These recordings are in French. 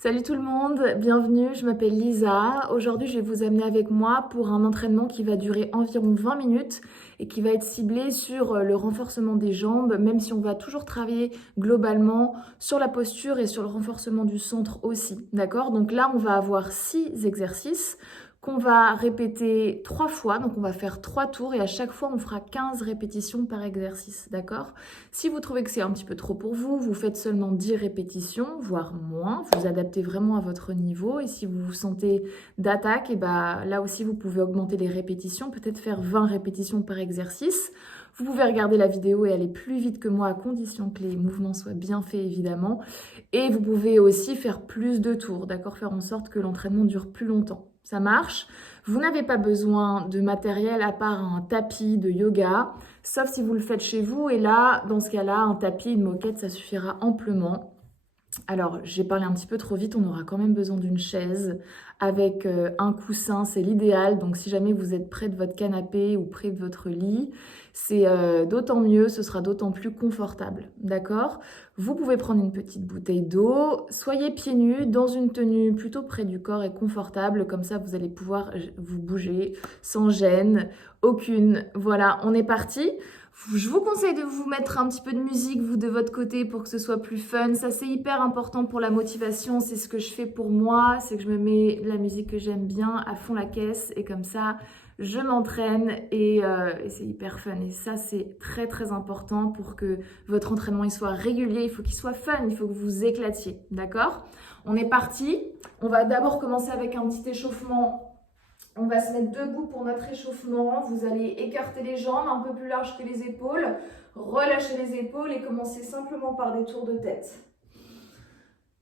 Salut tout le monde, bienvenue, je m'appelle Lisa. Aujourd'hui, je vais vous amener avec moi pour un entraînement qui va durer environ 20 minutes et qui va être ciblé sur le renforcement des jambes, même si on va toujours travailler globalement sur la posture et sur le renforcement du centre aussi. D'accord? Donc là, on va avoir 6 exercices qu'on va répéter 3 fois. Donc on va faire 3 tours et à chaque fois, on fera 15 répétitions par exercice. D'accord? Si vous trouvez que c'est un petit peu trop pour vous, vous faites seulement 10 répétitions, voire moins. Vous adaptez vraiment à votre niveau. Et si vous vous sentez d'attaque, et bah, là aussi, vous pouvez augmenter les répétitions, peut-être faire 20 répétitions par exercice. Vous pouvez regarder la vidéo et aller plus vite que moi à condition que les mouvements soient bien faits, évidemment. Et vous pouvez aussi faire plus de tours, d'accord? Faire en sorte que l'entraînement dure plus longtemps. Ça marche. Vous n'avez pas besoin de matériel à part un tapis de yoga, sauf si vous le faites chez vous. Et là, dans ce cas-là, un tapis, une moquette, ça suffira amplement. Alors, j'ai parlé un petit peu trop vite, on aura quand même besoin d'une chaise avec un coussin, c'est l'idéal. Donc, si jamais vous êtes près de votre canapé ou près de votre lit, c'est d'autant mieux, ce sera d'autant plus confortable, d'accord? Vous pouvez prendre une petite bouteille d'eau, soyez pieds nus dans une tenue plutôt près du corps et confortable, comme ça vous allez pouvoir vous bouger sans gêne, aucune. Voilà, on est parti. Je vous conseille de vous mettre un petit peu de musique, vous, de votre côté, pour que ce soit plus fun. Ça, c'est hyper important pour la motivation. C'est ce que je fais pour moi. C'est que je me mets de la musique que j'aime bien à fond la caisse. Et comme ça, je m'entraîne et c'est hyper fun. Et ça, c'est très, très important pour que votre entraînement il soit régulier. Il faut qu'il soit fun. Il faut que vous éclatiez. D'accord? On est parti. On va d'abord commencer avec un petit échauffement. On va se mettre debout pour notre échauffement. Vous allez écarter les jambes un peu plus larges que les épaules. Relâchez les épaules et commencez simplement par des tours de tête.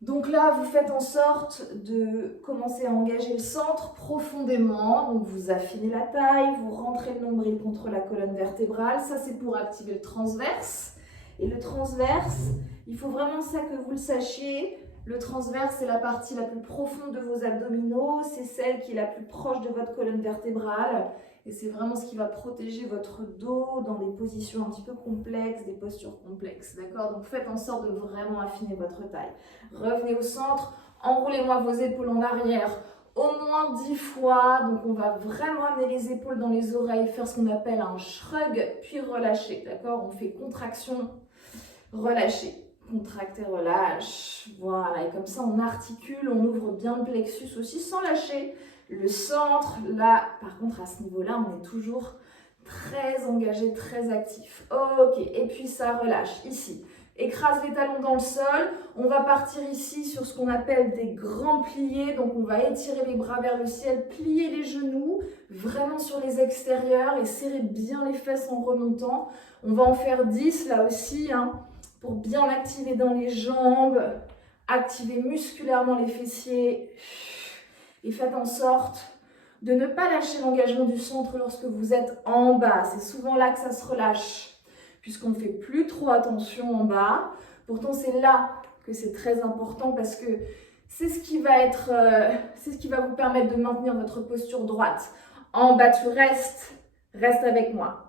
Donc là, vous faites en sorte de commencer à engager le centre profondément. Donc vous affinez la taille, vous rentrez le nombril contre la colonne vertébrale. Ça, c'est pour activer le transverse. Et le transverse, il faut vraiment ça que vous le sachiez. Le transverse, c'est la partie la plus profonde de vos abdominaux, c'est celle qui est la plus proche de votre colonne vertébrale et c'est vraiment ce qui va protéger votre dos dans des positions un petit peu complexes, des postures complexes, d'accord? Donc faites en sorte de vraiment affiner votre taille. Revenez au centre, enroulez-moi vos épaules en arrière au moins 10 fois, donc on va vraiment amener les épaules dans les oreilles, faire ce qu'on appelle un shrug, puis relâcher, d'accord? On fait contraction, relâcher. Contracte et relâche. Voilà, et comme ça on articule, on ouvre bien le plexus aussi sans lâcher le centre. Là, par contre, à ce niveau-là, on est toujours très engagé, très actif. Ok, et puis ça relâche ici. Écrase les talons dans le sol. On va partir ici sur ce qu'on appelle des grands pliés. Donc on va étirer les bras vers le ciel, plier les genoux, vraiment sur les extérieurs et serrer bien les fesses en remontant. On va en faire 10 là aussi, hein, pour bien activer dans les jambes, activer musculairement les fessiers et faites en sorte de ne pas lâcher l'engagement du centre lorsque vous êtes en bas. C'est souvent là que ça se relâche puisqu'on ne fait plus trop attention en bas. Pourtant, c'est là que c'est très important parce que c'est ce qui va vous permettre de maintenir votre posture droite. En bas, tu restes avec moi.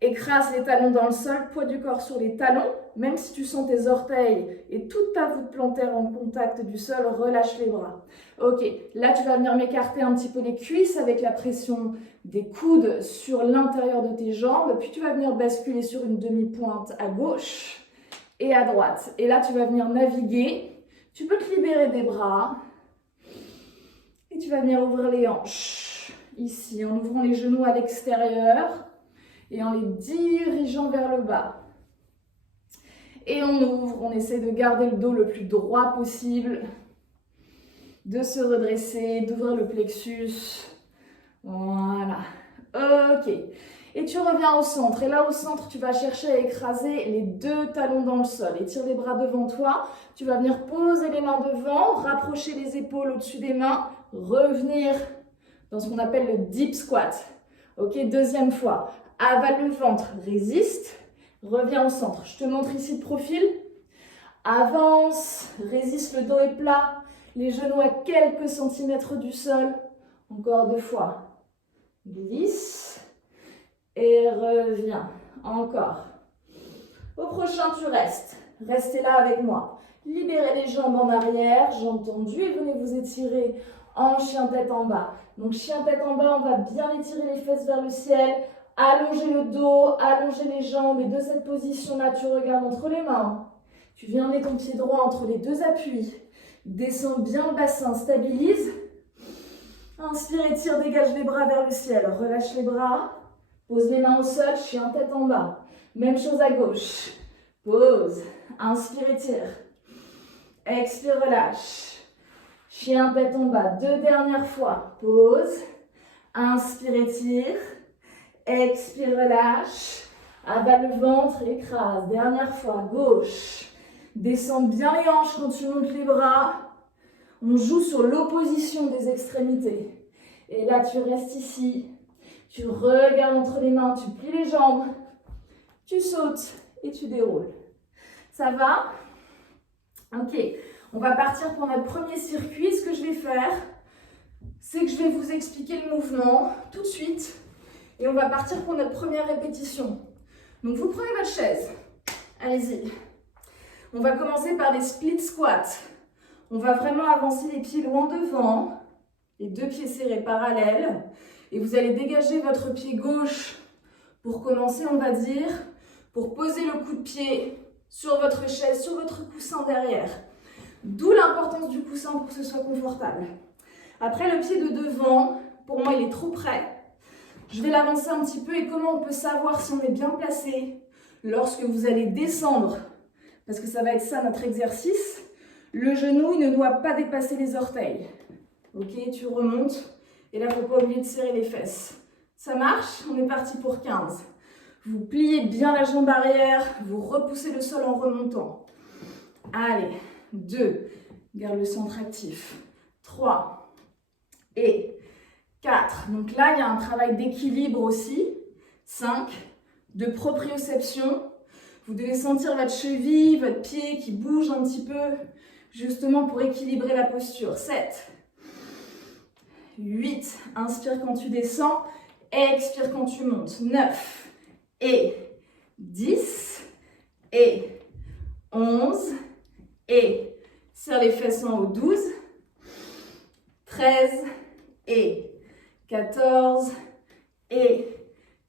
Écrase les talons dans le sol, poids du corps sur les talons. Même si tu sens tes orteils et toute ta voûte plantaire en contact du sol, relâche les bras. Ok, là tu vas venir m'écarter un petit peu les cuisses avec la pression des coudes sur l'intérieur de tes jambes. Puis tu vas venir basculer sur une demi-pointe à gauche et à droite. Et là tu vas venir naviguer. Tu peux te libérer des bras. Et tu vas venir ouvrir les hanches. Ici, en ouvrant les genoux à l'extérieur et en les dirigeant vers le bas. Et on ouvre, on essaie de garder le dos le plus droit possible, de se redresser, d'ouvrir le plexus. Voilà. Ok. Et tu reviens au centre. Et là, au centre, tu vas chercher à écraser les deux talons dans le sol. Étire les bras devant toi. Tu vas venir poser les mains devant, rapprocher les épaules au-dessus des mains, revenir dans ce qu'on appelle le deep squat. Ok, deuxième fois. Avale le ventre, résiste. Reviens au centre. Je te montre ici de profil. Avance, résiste, le dos est plat. Les genoux à quelques centimètres du sol. Encore 2 fois. Glisse. Et reviens. Encore. Au prochain, tu restes. Restez là avec moi. Libérez les jambes en arrière, jambes tendues et venez vous étirer en chien tête en bas. Donc chien tête en bas, on va bien étirer les fesses vers le ciel, allonger le dos, allonger les jambes et de cette position-là, tu regardes entre les mains. Tu viens mettre ton pied droit entre les deux appuis. Descends bien le bassin, stabilise. Inspire, étire, dégage les bras vers le ciel. Relâche les bras. Pose les mains au sol, chien tête en bas. Même chose à gauche. Pose. Inspire, étire. Expire, relâche. Chien tête en bas. 2 dernières fois. Pose. Inspire, étire. Expire, relâche. Abat le ventre, écrase. Dernière fois, gauche. Descends bien les hanches quand tu montes les bras. On joue sur l'opposition des extrémités. Et là, tu restes ici. Tu regardes entre les mains, tu plies les jambes. Tu sautes et tu déroules. Ça va? Ok. On va partir pour notre premier circuit. Ce que je vais faire, c'est que je vais vous expliquer le mouvement tout de suite. Et on va partir pour notre première répétition. Donc, vous prenez votre chaise. Allez-y. On va commencer par des split squats. On va vraiment avancer les pieds loin devant. Les deux pieds serrés parallèles. Et vous allez dégager votre pied gauche pour commencer, on va dire, pour poser le coup de pied sur votre chaise, sur votre coussin derrière. D'où l'importance du coussin pour que ce soit confortable. Après, le pied de devant, pour moi, il est trop près. Je vais l'avancer un petit peu et comment on peut savoir si on est bien placé lorsque vous allez descendre, parce que ça va être ça notre exercice. Le genou, il ne doit pas dépasser les orteils. Ok, tu remontes. Et là, il ne faut pas oublier de serrer les fesses. Ça marche? On est parti pour 15. Vous pliez bien la jambe arrière. Vous repoussez le sol en remontant. Allez, 2. Garde le centre actif. 3. Et 4. Donc là, il y a un travail d'équilibre aussi. 5. De proprioception. Vous devez sentir votre cheville, votre pied qui bouge un petit peu, justement pour équilibrer la posture. 7. 8. Inspire quand tu descends. Expire quand tu montes. 9. Et 10. Et 11. Et serre les fesses en haut. 12. 13. Et 14. Et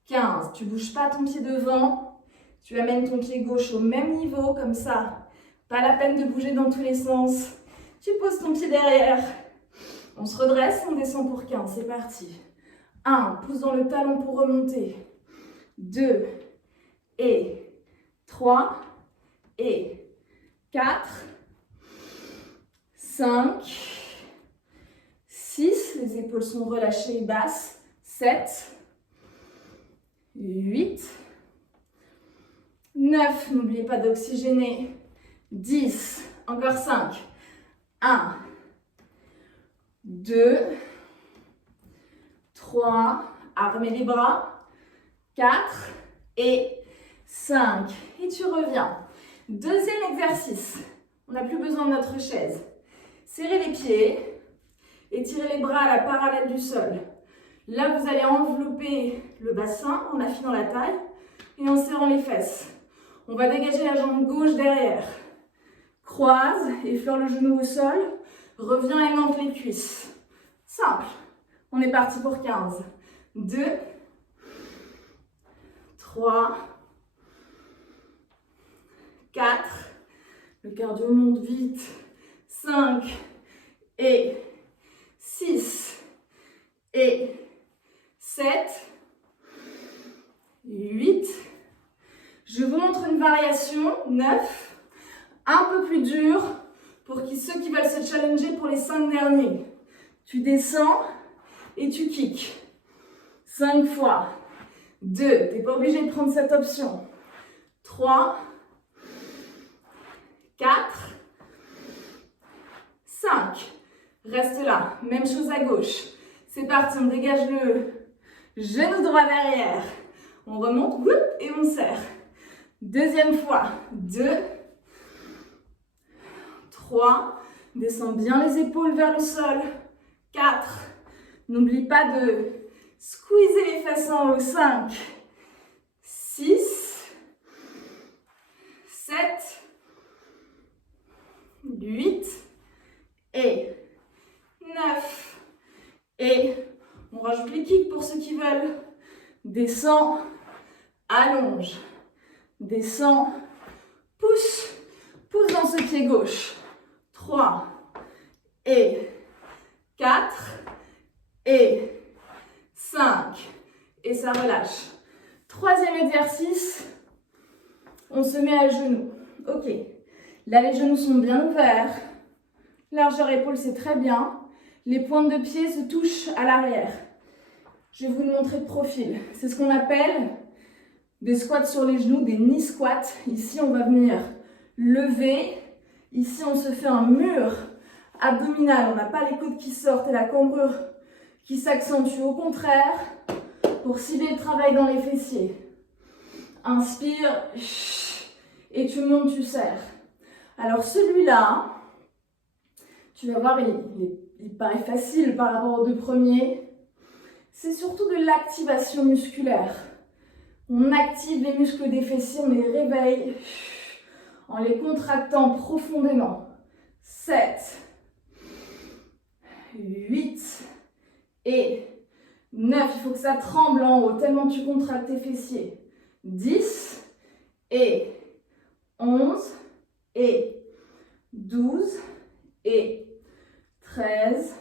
15. Tu ne bouges pas ton pied devant. Tu amènes ton pied gauche au même niveau, comme ça. Pas la peine de bouger dans tous les sens. Tu poses ton pied derrière. On se redresse, on descend pour 15. C'est parti. 1. Pousse dans le talon pour remonter. 2. Et 3. Et 4. 5. 6. Les épaules sont relâchées et basses. 7. 8. 9. N'oubliez pas d'oxygéner. 10. Encore 5. 1. 2, 3, armez les bras, 4 et 5. Et tu reviens. Deuxième exercice. On n'a plus besoin de notre chaise. Serrez les pieds, étirez les bras à la parallèle du sol. Là, vous allez envelopper le bassin en affinant la taille et en serrant les fesses. On va dégager la jambe gauche derrière. Croise, effleure le genou au sol. Reviens et monte les cuisses. Simple. On est parti pour 15. 2, 3, 4. Le cardio monte vite. 5 et 6 et 7, 8. Je vous montre une variation. 9. Un peu plus dur. Pour ceux qui veulent se challenger pour les 5 derniers. Tu descends et tu kicks. 5 fois. 2. Tu n'es pas obligé de prendre cette option. 3. 4. 5. Reste là. Même chose à gauche. C'est parti. On dégage le genou droit derrière. On remonte et on serre. Deuxième fois. 2. 3, descends bien les épaules vers le sol. 4, n'oublie pas de squeezer les fesses en haut. 5, 6, 7, 8 et 9 et on rajoute les kicks pour ceux qui veulent. Descends, allonge, descends, pousse, pousse dans ce pied gauche. 3 et 4 et 5 et ça relâche. Troisième exercice, on se met à genoux. Ok, là les genoux sont bien ouverts, largeur épaule c'est très bien, les pointes de pied se touchent à l'arrière. Je vais vous le montrer de profil, c'est ce qu'on appelle des squats sur les genoux, des knee squats. Ici on va venir lever, ici on se fait un mur abdominal, on n'a pas les côtes qui sortent et la cambrure qui s'accentue, au contraire, pour cibler le travail dans les fessiers. Inspire, et tu montes, tu serres. Alors celui-là, tu vas voir, il paraît facile par rapport aux deux premiers. C'est surtout de l'activation musculaire. On active les muscles des fessiers, on les réveille en les contractant profondément. 7, 8 et 9. Il faut que ça tremble en haut, tellement tu contractes tes fessiers. 10 et 11 et 12 et 13,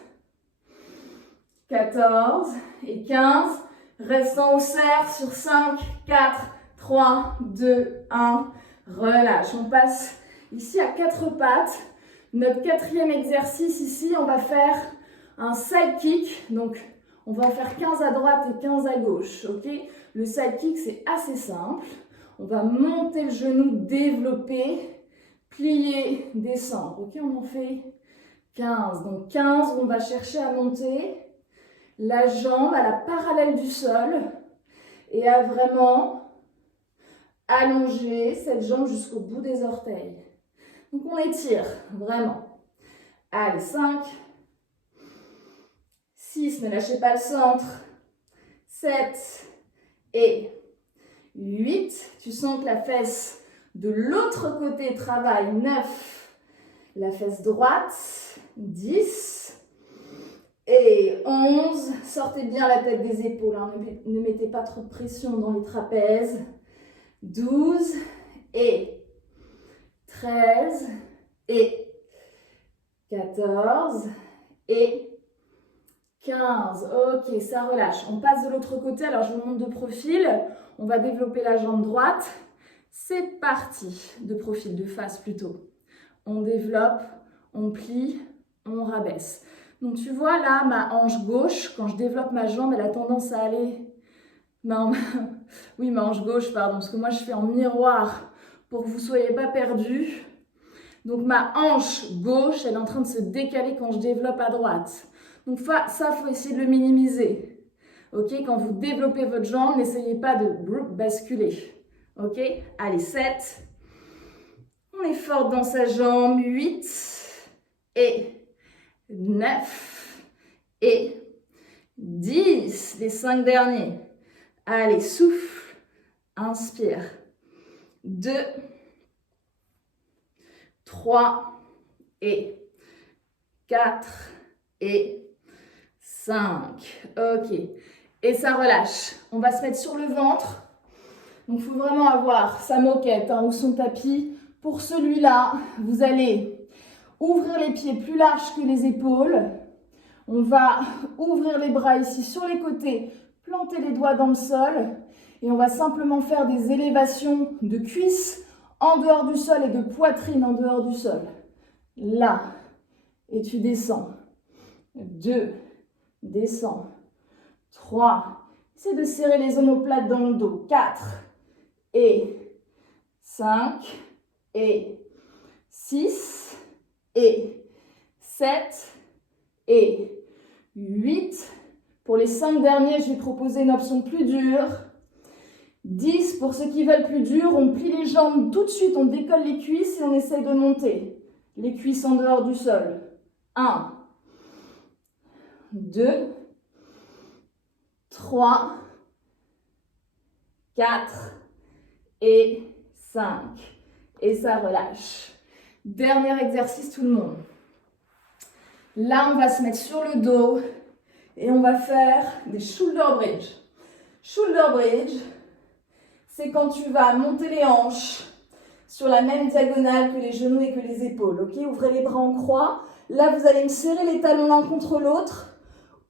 14 et 15. Restant au cercle sur 5, 4, 3, 2, 1. Relâche. On passe ici à 4 pattes. Notre quatrième exercice ici, on va faire un side kick. Donc, on va en faire 15 à droite et 15 à gauche. Ok? Le side kick, c'est assez simple. On va monter le genou, développer, plier, descendre. Ok? On en fait 15. Donc 15, on va chercher à monter la jambe à la parallèle du sol et à vraiment allonger cette jambe jusqu'au bout des orteils. Donc on étire vraiment. Allez, 5, 6, ne lâchez pas le centre, 7 et 8. Tu sens que la fesse de l'autre côté travaille. 9, la fesse droite, 10 et 11. Sortez bien la tête des épaules, hein. Ne mettez pas trop de pression dans les trapèzes. 12 et 13 et 14 et 15. Ok, ça relâche. On passe de l'autre côté. Alors, je vous montre de profil. On va développer la jambe droite. C'est parti. De profil, de face plutôt. On développe, on plie, on rabaisse. Donc, tu vois là, ma hanche gauche, quand je développe ma jambe, elle a tendance à aller... Oui, ma hanche gauche, pardon, parce que moi, je fais en miroir pour que vous ne soyez pas perdus. Donc, ma hanche gauche, elle est en train de se décaler quand je développe à droite. Donc ça, il faut essayer de le minimiser. Ok, quand vous développez votre jambe, n'essayez pas de basculer. Ok, allez, 7. On est fort dans sa jambe. 8 et 9 et 10. Les 5 derniers. Allez, souffle. Inspire. 2, 3 et 4 et 5. Ok. Et ça relâche. On va se mettre sur le ventre. Donc, il faut vraiment avoir sa moquette ou son tapis. Pour celui-là, vous allez ouvrir les pieds plus larges que les épaules. On va ouvrir les bras ici sur les côtés, planter les doigts dans le sol. Et on va simplement faire des élévations de cuisses en dehors du sol et de poitrine en dehors du sol. Là. Et tu descends. 2, descends. 3, essaie de serrer les omoplates dans le dos. 4 et 5 et 6 et 7 et 8. Pour les 5 derniers, je vais proposer une option plus dure. 10, pour ceux qui veulent plus dur, on plie les jambes tout de suite, on décolle les cuisses et on essaye de monter. Les cuisses en dehors du sol. 1, 2, 3, 4 et 5. Et ça relâche. Dernier exercice tout le monde. Là, on va se mettre sur le dos et on va faire des shoulder bridge. Shoulder bridge, c'est quand tu vas monter les hanches sur la même diagonale que les genoux et que les épaules. Ok, ouvrez les bras en croix. Là, vous allez me serrer les talons l'un contre l'autre.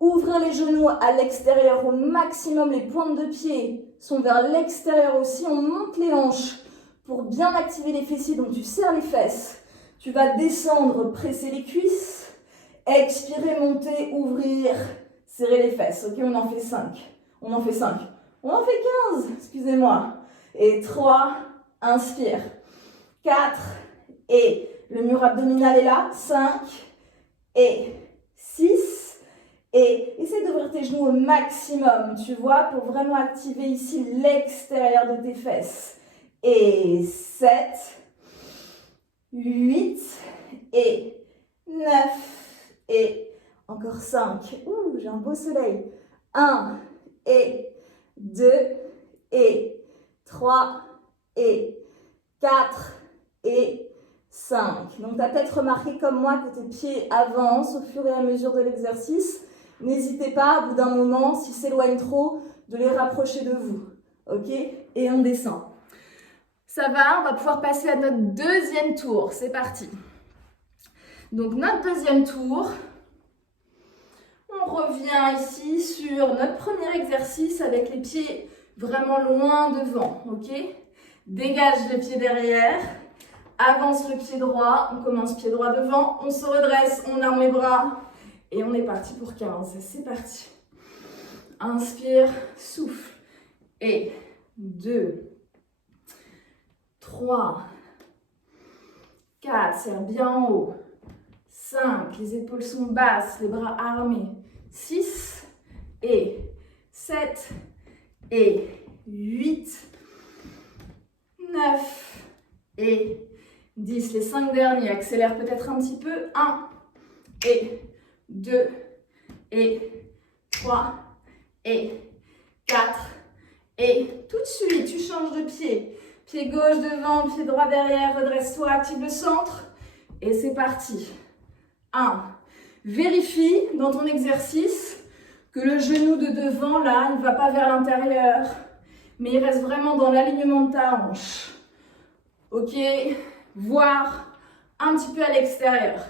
Ouvrir les genoux à l'extérieur au maximum. Les pointes de pied sont vers l'extérieur aussi. On monte les hanches pour bien activer les fessiers. Donc, tu serres les fesses. Tu vas descendre, presser les cuisses. Expirer, monter, ouvrir, serrer les fesses. Ok, on en fait 5. On en fait 5. On en fait 15, excusez-moi. Et 3, inspire. 4, et le mur abdominal est là. 5, et 6, et essaie d'ouvrir tes genoux au maximum, tu vois, pour vraiment activer ici l'extérieur de tes fesses. Et 7, 8, et 9, et encore 5. Ouh, j'ai un beau soleil. 1, et 2, et 3, et 4, et 5. Donc, tu as peut-être remarqué comme moi que tes pieds avancent au fur et à mesure de l'exercice. N'hésitez pas, au bout d'un moment, s'ils s'éloignent trop, de les rapprocher de vous. Ok? Et on descend. Ça va, on va pouvoir passer à notre deuxième tour. C'est parti. Donc, notre deuxième tour, on revient ici sur notre premier exercice avec les pieds vraiment loin devant. Ok? Dégage le pied derrière. Avance le pied droit, on commence pied droit devant, on se redresse, on arme les bras et on est parti pour 15. C'est parti. Inspire, souffle. Et 2, 3, 4, serre bien en haut. 5, les épaules sont basses, les bras armés. 6, et 7, et 8, 9, et 10, les 5 derniers, accélère peut-être un petit peu. 1, et 2, et 3, et 4, et tout de suite, tu changes de pied. Pied gauche devant, pied droit derrière, redresse-toi, active le centre, et c'est parti. 1, vérifie dans ton exercice que le genou de devant, là, il ne va pas vers l'intérieur, mais il reste vraiment dans l'alignement de ta hanche. Ok, voire un petit peu à l'extérieur.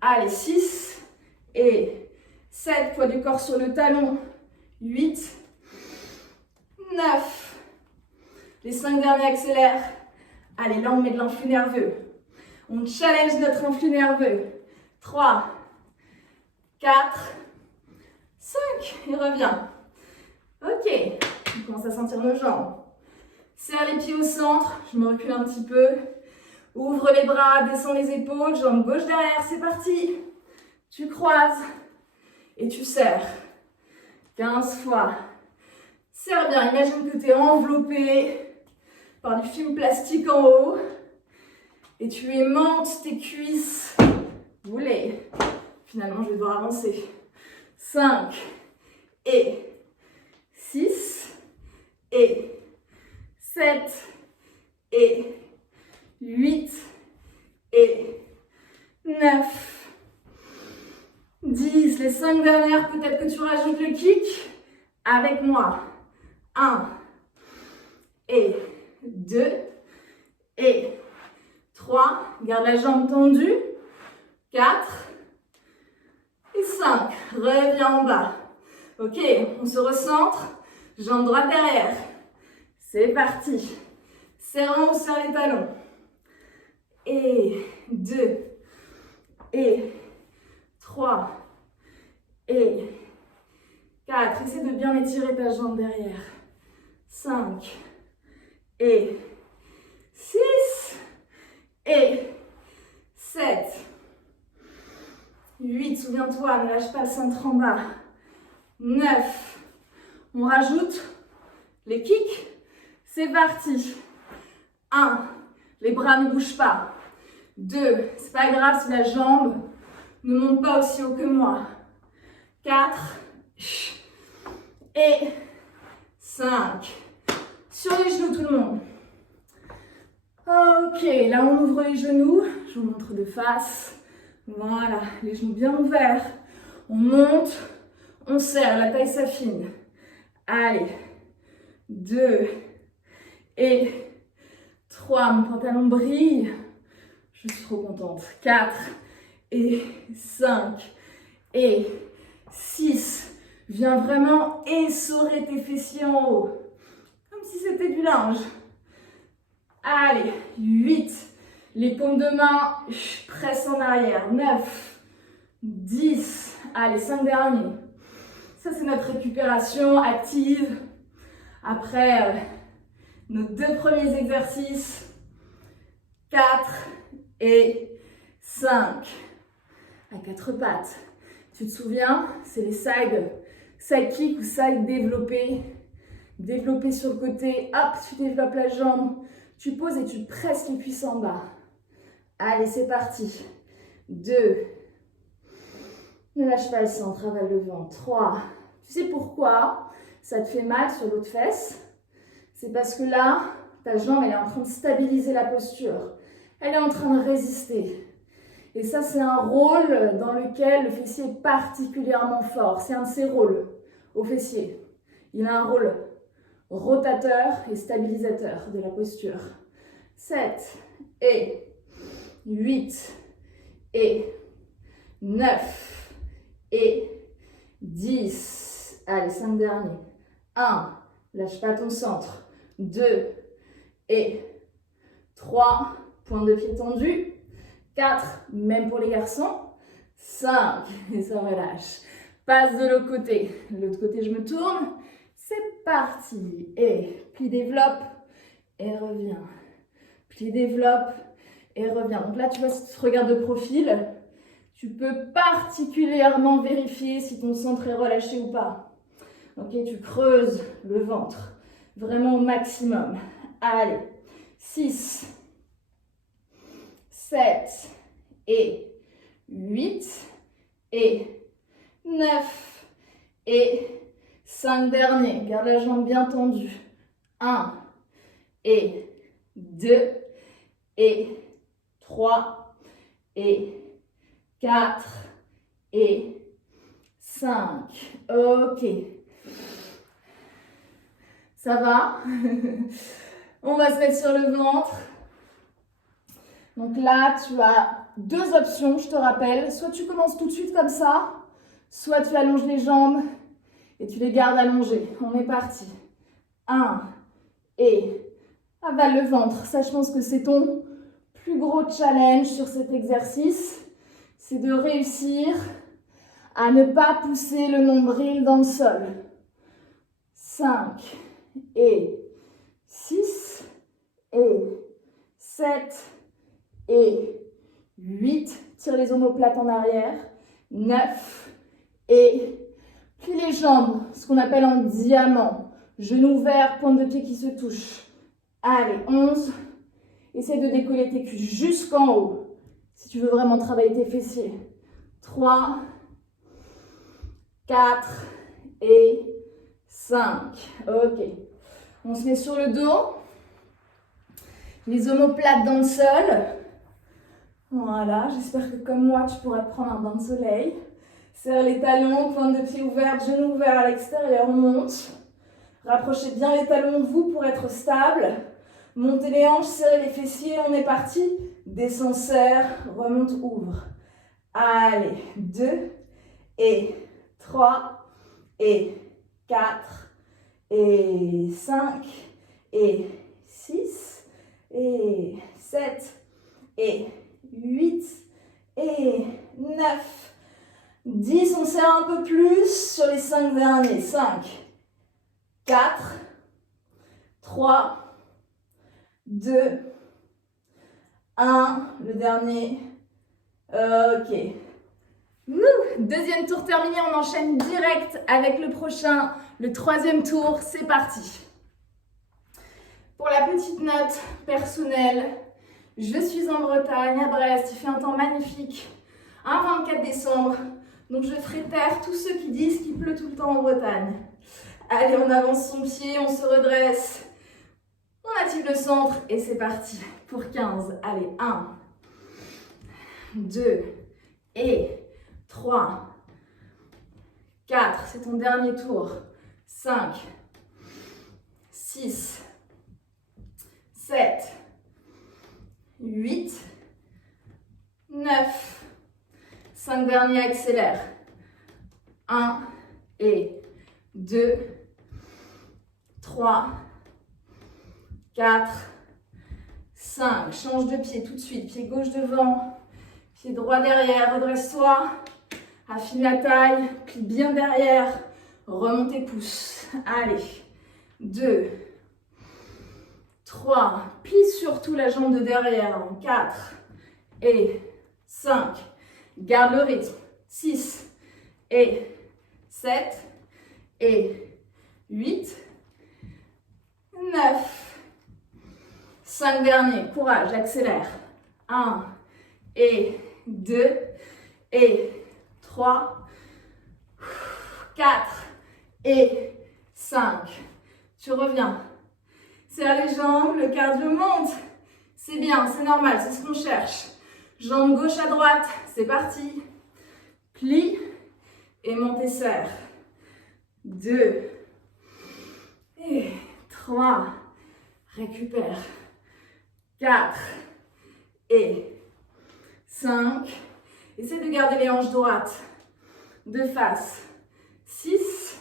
Allez, 6 et 7, poids du corps sur le talon. 8, 9, les 5 derniers accélèrent. Allez, là on met de l'influx nerveux. On challenge notre influx nerveux. 3, 4, 5, et reviens. Ok, on commence à sentir nos jambes. Serre les pieds au centre, je me recule un petit peu. Ouvre les bras, descends les épaules, jambe gauche derrière, c'est parti. Tu croises et tu serres. 15 fois. Serre bien, imagine que tu es enveloppé par du film plastique en haut. Et tu aimantes tes cuisses. Voulez. Finalement, je vais devoir avancer. 5 et 6 et 7 et 8 et 9, 10, les 5 dernières, peut-être que tu rajoutes le kick avec moi. 1 et 2 et 3, garde la jambe tendue. 4 et 5, reviens en bas. Ok, on se recentre, jambe droite derrière. C'est parti. Serrant, on serre les talons. Et 2, et 3, et 4. Essaie de bien étirer ta jambe derrière. 5, et 6, et 7, 8. Souviens-toi, ne lâche pas le centre en bas. 9. On rajoute les kicks. C'est parti. 1. Les bras ne bougent pas. 2. C'est pas grave si la jambe ne monte pas aussi haut que moi. 4. Et 5. Sur les genoux tout le monde. Ok, là on ouvre les genoux. je vous montre de face. Voilà, les genoux bien ouverts. On monte, on serre, la taille s'affine. Allez, 2 et 3, mon pantalon brille. Je suis trop contente. 4 et 5 et 6. Viens vraiment essorer tes fessiers en haut. Comme si c'était du linge. Allez, 8. Les paumes de main, je presse en arrière. 9, 10. Allez, 5 derniers. Ça, c'est notre récupération active. Après nos 2 premiers exercices. 4 et 5. À 4 pattes. Tu te souviens, c'est les side kick ou side développé. Développé sur le côté. Hop, tu développes la jambe. Tu poses et tu presses les cuisses en bas. Allez, c'est parti. 2. Ne lâche pas le centre, travaille le ventre. 3. Tu sais pourquoi ça te fait mal sur l'autre fesse? C'est parce que là, ta jambe, elle est en train de stabiliser la posture. Elle est en train de résister. Et ça, c'est un rôle dans lequel le fessier est particulièrement fort. C'est un de ses rôles au fessier. Il a un rôle rotateur et stabilisateur de la posture. 7 et 8 et 9 et 10. Allez, 5 derniers. 1, lâche pas ton centre. 2 et 3, point de pied tendu. 4, même pour les garçons. 5, et ça relâche. Passe de l'autre côté. De l'autre côté, je me tourne. C'est parti. Et plie, développe et reviens. Plie, développe et reviens. Donc là, tu vois, si tu te regardes de profil, tu peux particulièrement vérifier si ton centre est relâché ou pas. Ok, tu creuses le ventre vraiment au maximum. Allez, 6, 7 et 8 et 9 et 5 derniers. Garde la jambe bien tendue. 1 et 2 et 3 et 4 et 5. Ok. Ça va? On va se mettre sur le ventre. Donc là, tu as 2 options, je te rappelle. Soit tu commences tout de suite comme ça, soit tu allonges les jambes et tu les gardes allongées. On est parti. 1 et avale le ventre. Ça, je pense que c'est ton plus gros challenge sur cet exercice. C'est de réussir à ne pas pousser le nombril dans le sol. 5 et 6 et 7 et 8. Tire les omoplates en arrière. 9 et plie les jambes, ce qu'on appelle en diamant. Genoux ouverts, pointe de pied qui se touchent. Allez, 11. Essaye de décoller tes cuisses jusqu'en haut. Si tu veux vraiment travailler tes fessiers. 3, 4 et 5. Ok. On se met sur le dos. Les omoplates dans le sol. Voilà, j'espère que comme moi, tu pourras te prendre un bain de soleil. Serre les talons, pointe de pied ouverte, genoux ouverts à l'extérieur, on monte. Rapprochez bien les talons de vous pour être stable. Montez les hanches, serrez les fessiers, on est parti. Descends, serre, remonte, ouvre. Allez, 2 et 3 et 4 et 5 et 6 et 7 et 8 et 9, 10. On serre un peu plus sur les 5 derniers. 5, 4, 3, 2, 1. Le dernier. Ok. Deuxième tour terminé. On enchaîne direct avec le prochain, le 3e tour. C'est parti. Pour la petite note personnelle, je suis en Bretagne, à Brest. Il fait un temps magnifique. Un 24 décembre. Donc je ferai taire tous ceux qui disent qu'il pleut tout le temps en Bretagne. Allez, on avance son pied, on se redresse. On active le centre et c'est parti pour 15. Allez, 1, 2 et 3, 4, c'est ton dernier tour, 5, 6, 7, 8, 9, 5 derniers, accélère, 1 et 2, 3, 4, 5, change de pied tout de suite, pied gauche devant, pied droit derrière, redresse-toi, affine la taille, plie bien derrière, remonte tes pouces, allez, 2, 3, plie surtout la jambe de derrière, 4 et 5, garde le rythme, 6 et 7 et 8, 9, 5 derniers, courage, accélère, 1 et 2 et 3, 4 et 5. Tu reviens. Serre les jambes, le cardio monte. C'est bien, c'est normal, c'est ce qu'on cherche. Jambe gauche à droite, c'est parti. Plie et monte et serre. 2 et 3. Récupère. 4 et 5. Essaie de garder les hanches droites de face. 6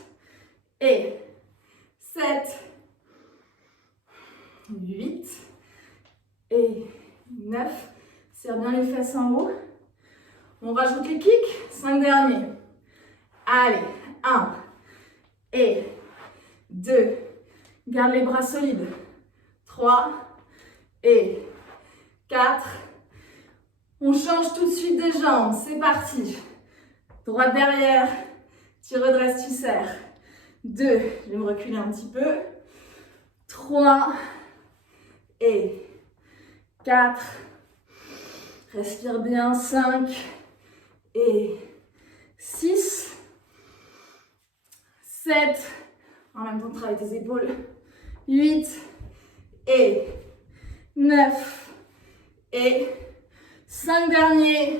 et 7, 8 et 9. Serre bien les fesses en haut. On rajoute les kicks. 5 derniers. Allez, 1 et 2. Garde les bras solides. 3 et 4. On change tout de suite de jambes. C'est parti. Droite derrière. Tu redresses, tu serres. 2. Je vais me reculer un petit peu. 3 et 4. Respire bien. 5 et 6. 7. En même temps, travaille tes épaules. 8 et 9 et 5 derniers.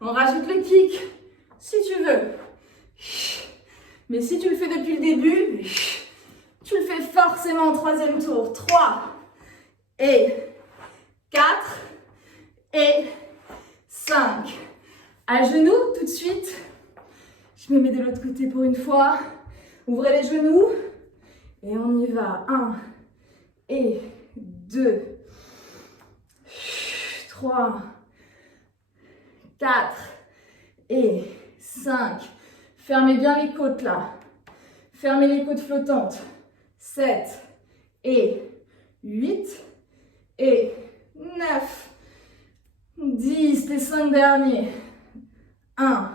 On rajoute le kick si tu veux. Mais si tu le fais depuis le début, tu le fais forcément au troisième tour. 3 et 4 et 5. À genoux tout de suite. Je me mets de l'autre côté pour une fois. Ouvrez les genoux. Et on y va. 1 et 2, 3, 4 et 5. Fermez bien les côtes là. Fermez les côtes flottantes. 7 et 8 et 9, 10. Les 5 derniers. 1,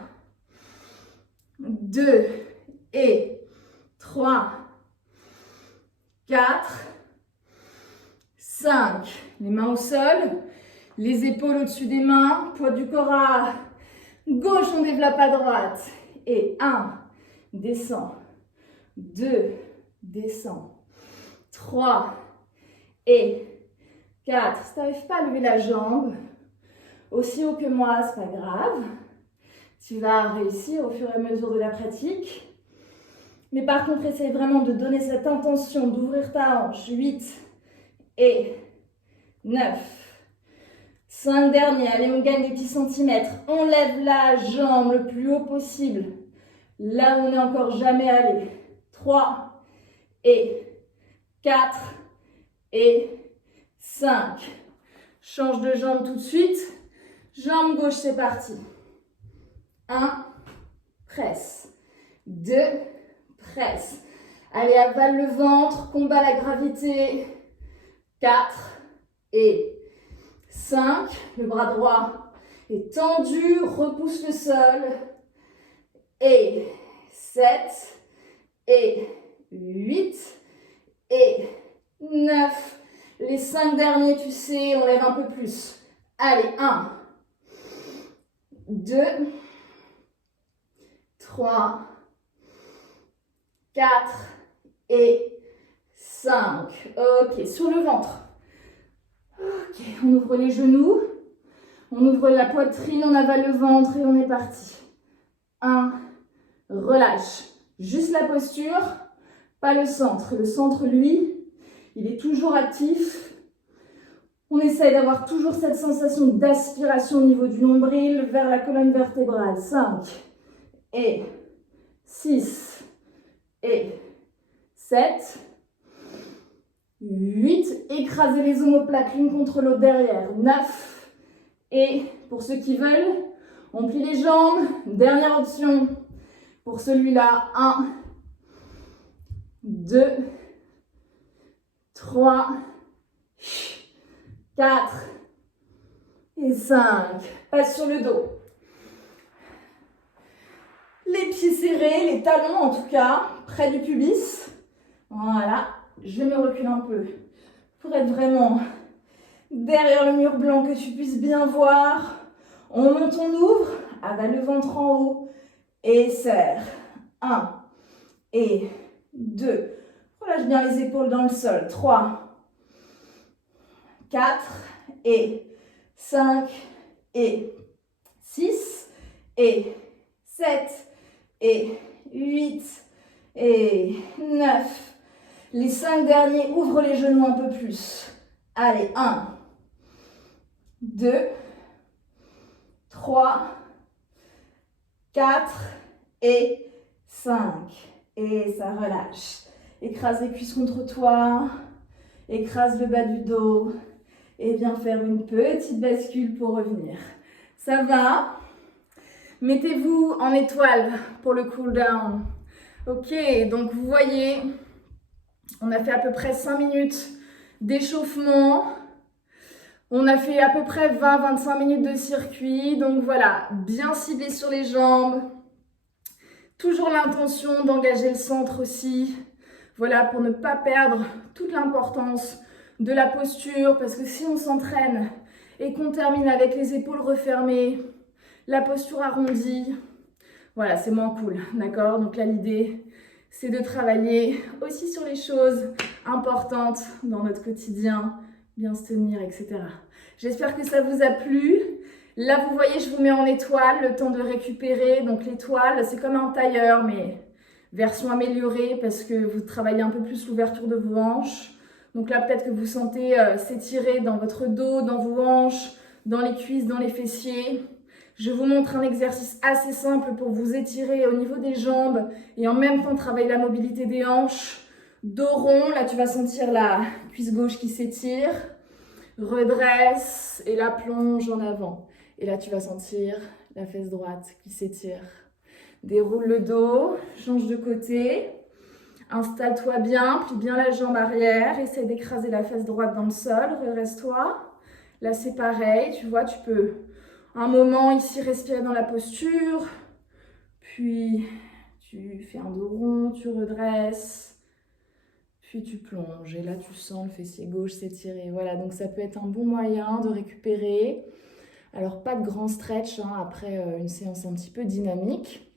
2 et 3, 4, 5. Les mains au sol, les épaules au-dessus des mains, poids du corps à gauche, on développe à droite. Et 1, descend. 2, descend. 3 et 4. Si tu n'arrives pas à lever la jambe aussi haut que moi, c'est pas grave. Tu vas réussir au fur et à mesure de la pratique. Mais par contre, essaye vraiment de donner cette intention d'ouvrir ta hanche. 8 et 9. 5 derniers. Allez, on gagne des petits centimètres. On lève la jambe le plus haut possible. Là où on n'est encore jamais allé. 3 et 4 et 5. Change de jambe tout de suite. Jambe gauche, c'est parti. 1, presse. 2, presse. Allez, avale le ventre, combat la gravité. 4 et 5. Le bras droit est tendu, repousse le sol. Et 7 et 8 et 9. Les 5 derniers, tu sais, on lève un peu plus. Allez, 1, 2, 3, 4 et 5. Ok, sur le ventre. Ok, on ouvre les genoux. On ouvre la poitrine, on avale le ventre et on est parti. 1, relâche. Juste la posture, pas le centre. Le centre, lui, il est toujours actif. On essaye d'avoir toujours cette sensation d'aspiration au niveau du nombril vers la colonne vertébrale. 5 et 6 et 7. 8. Écrasez les omoplates l'une contre l'autre derrière. 9. Et pour ceux qui veulent, on plie les jambes. Dernière option. Pour celui-là, 1, 2, 3, 4 et 5. Passe sur le dos. Les pieds serrés, les talons en tout cas, près du pubis. Voilà, je me recule un peu pour être vraiment derrière le mur blanc, que tu puisses bien voir. On monte, on ouvre, avale le ventre en haut et serre. 1 et 2. Relâche bien les épaules dans le sol. 3, 4 et 5 et 6 et 7 et 8 et 9. Les 5 derniers, ouvre les genoux un peu plus. Allez, 1, 2, 3, 4 et 5. Et ça relâche. Écrase les cuisses contre toi. Écrase le bas du dos. Et viens faire une petite bascule pour revenir. Ça va? Mettez-vous en étoile pour le cool down. Ok, donc vous voyez, on a fait à peu près 5 minutes d'échauffement. On a fait à peu près 20-25 minutes de circuit. Donc voilà, bien ciblé sur les jambes. Toujours l'intention d'engager le centre aussi. Voilà, pour ne pas perdre toute l'importance de la posture. Parce que si on s'entraîne et qu'on termine avec les épaules refermées, la posture arrondie, voilà, c'est moins cool, d'accord? Donc là, l'idée, c'est de travailler aussi sur les choses importantes dans notre quotidien, bien se tenir, etc. J'espère que ça vous a plu. Là, vous voyez, je vous mets en étoile, le temps de récupérer. Donc l'étoile, c'est comme un tailleur, mais version améliorée parce que vous travaillez un peu plus l'ouverture de vos hanches. Donc là, peut-être que vous sentez s'étirer dans votre dos, dans vos hanches, dans les cuisses, dans les fessiers. Je vous montre un exercice assez simple pour vous étirer au niveau des jambes et en même temps travailler la mobilité des hanches. Dos rond, là tu vas sentir la cuisse gauche qui s'étire. Redresse et la plonge en avant. Et là tu vas sentir la fesse droite qui s'étire. Déroule le dos, change de côté. Installe-toi bien, plie bien la jambe arrière. Essaie d'écraser la fesse droite dans le sol, redresse-toi. Là c'est pareil, tu vois, tu peux un moment ici respirer dans la posture. Puis tu fais un dos rond, tu redresses. Puis tu plonges et là tu sens le fessier gauche s'étirer. Voilà, donc ça peut être un bon moyen de récupérer. Alors pas de grand stretch hein, après une séance un petit peu dynamique.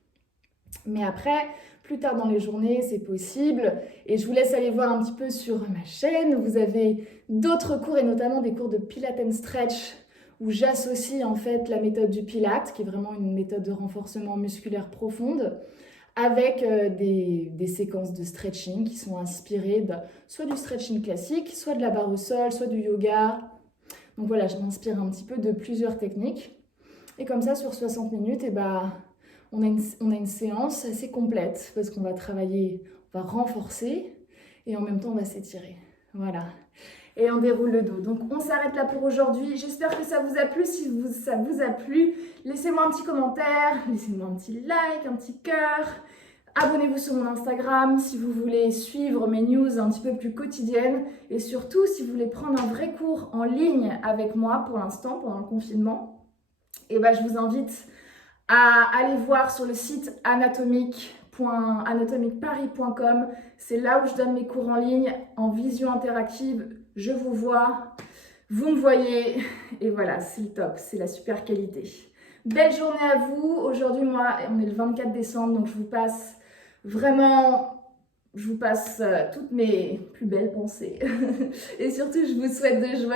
Mais après, plus tard dans les journées, c'est possible. Et je vous laisse aller voir un petit peu sur ma chaîne. Vous avez d'autres cours et notamment des cours de Pilates and Stretch où j'associe en fait la méthode du Pilate, qui est vraiment une méthode de renforcement musculaire profonde, avec des séquences de stretching qui sont inspirées soit du stretching classique, soit de la barre au sol, soit du yoga. Donc voilà, je m'inspire un petit peu de plusieurs techniques. Et comme ça, sur 60 minutes, on a une séance assez complète parce qu'on va travailler, on va renforcer et en même temps, on va s'étirer. Voilà. Et on déroule le dos. Donc, on s'arrête là pour aujourd'hui. J'espère que ça vous a plu. Si ça vous a plu, laissez-moi un petit commentaire, laissez-moi un petit like, un petit cœur. Abonnez-vous sur mon Instagram si vous voulez suivre mes news un petit peu plus quotidiennes. Et surtout, si vous voulez prendre un vrai cours en ligne avec moi pour l'instant, pendant le confinement, je vous invite à aller voir sur le site anatomicparis.com. C'est là où je donne mes cours en ligne, en vision interactive. Je vous vois, vous me voyez, et voilà, c'est le top, c'est la super qualité. Belle journée à vous. Aujourd'hui, moi, on est le 24 décembre, donc je vous passe toutes mes plus belles pensées. Et surtout, je vous souhaite de joie.